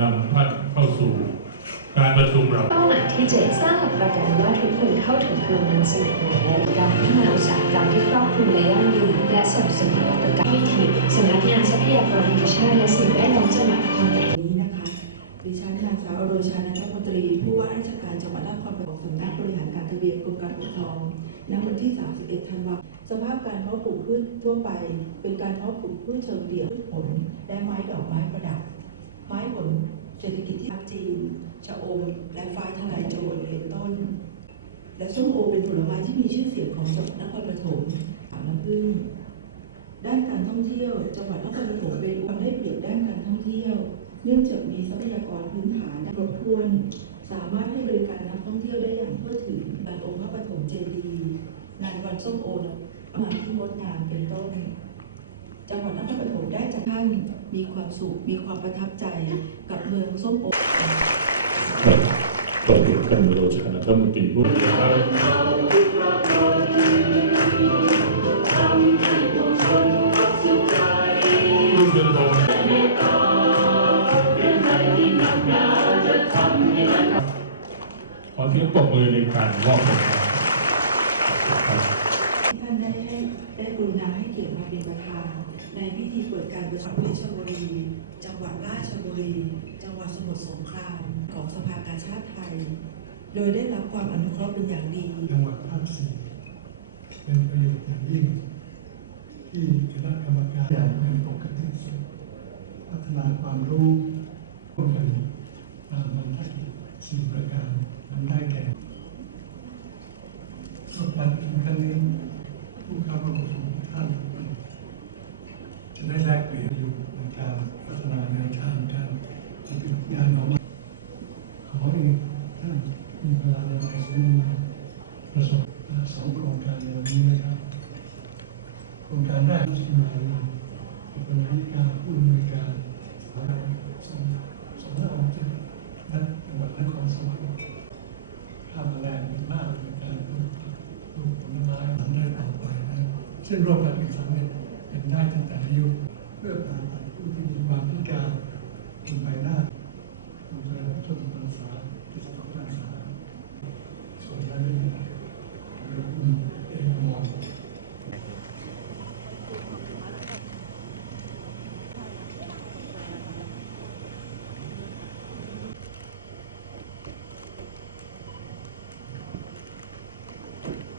นำท่านเข้าสู่การประชุมเราเป้าหมายที่เจ็ดสร้างหลักประกันว่าทุกคนเข้าถึงพลังงานสมัยใหม่และการพัฒนาอุตสาหกรรมที่ครอบคลุมและยั่งยืนและสนับสนุนนวัตกรรมวิถีสำนักงานทรัพยากรธรรมชาติและสิ่งแวดล้อมจังหวัดนครนี้นะคะดิฉันนางสาวอโรชานันทมนตรีผู้ว่าราชการจังหวัดนครปฐมสำนักบริหารการทะเบียนกรมการปกครองณวันที่ 31 ธันวาคมสภาพการเพาะปลูกพืชทั่วไป เป็นการเพาะปลูกพืชเชิงเดี่ยวพืชผลและไม้ดอกไม้ประดับ ไม้ผลเศรษฐกิจที่จีนชะอม และฟ้าทลายโจรเป็นต้น และส้มโอเป็นผลไม้ที่มีชื่อเสียงของจังหวัดนครปฐมสามน้ำผึ้งด้านการท่องเที่ยว จังหวัดนครปฐมเป็นความได้เปรียบด้านการท่องเที่ยว เนื่องจากมีทรัพยากรพื้นฐานครบถ้วน สามารถให้บริการนักท่องเที่ยวได้อย่างทั่วถึงการองค์พระปฐมเจดีย์งานวันส้มโอนะมาที่งดงามเป็นต้น จังหวัดนครปฐมได้ มีความสุข มีความประทับใจกับเมืองส้มโอต่อถึงกันโดยคณะรัฐมนตรีผู้บริหารผู้เดินทางขอเสียงปรบมือในการมอบผลงานครับที่ท่านได้ให้ได้กรุณาให้เกียรติมาเป็นประธาน ในพิธีเปิดการประชุมเพชรบุรี จังหวัดราชบุรี จังหวัดสมุทรสงครามของสภากาชาติไทย โดยได้รับความอนุเคราะห์เป็นอย่างดีภาคสี่เป็นประโยชน์อย่างยิ่ง ที่คณะกรรมการอย่างเป็นปกติสุดพัฒนาความรู้ร่วมกันตามบรรทัดสี่ประการนั้นได้แก่สอบการประชุมครั้งนี้ผู้เข้าร่วมประชุมทุกท่าน จะได้แลกเปลี่ยนอยู่ในการพัฒนาแนวทางการปฏิบัติงานของเราขอให้ท่านมีพลังในสมบูรณ์ประสบสองโครงการในวันนี้นะครับ โครงการแรกที่มาเป็นบริการผู้อำนวยการสาขาสองสองเราจังหวัดและจังหวัดนครสวรรค์ข้ามแรงเป็นมากในการปลูกปลูกผลไม้ทำได้ต่อไป นะซึ่งโรคการศึกษาเนี่ยเป็นได้ตั้งแต่อายุเพื่อผ่าตัดผู้ที่มีความพิการบนใบหน้าโรงเรียนพุทธศึกษาที่สถานศึกษาส่วนรายละเอียดคุณเองมอง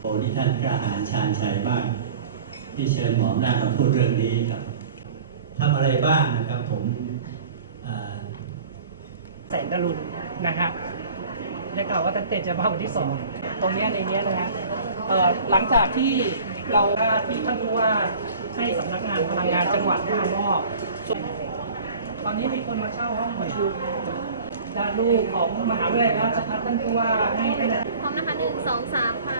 โอ้นี่ท่านกล้าหาญชาญชัยมาก ที่เชิญหมอมหน้าจมาพูดเรื่องนี้ครับทำอะไรบ้างนะครับผมอ่าแสงดารุณนะครับได้กล่าวว่าตั้งแต่จะมาวันที่สองตรงเนี้ยในเนี้ยนะฮะเอ่อหลังจากที่เราที่ท่านผู้ว่าให้สำนักงานพลังงานจังหวัดมามอบส่วนตอนนี้มีคนมาเช่าห้องอยู่ด้านลูกของมหาวิทยาลัยราชภัฏท่านผู้ว่าให้ให้นะพร้อมนะคะหนึ่งสองสามค่ะกล้องหลังค่ะ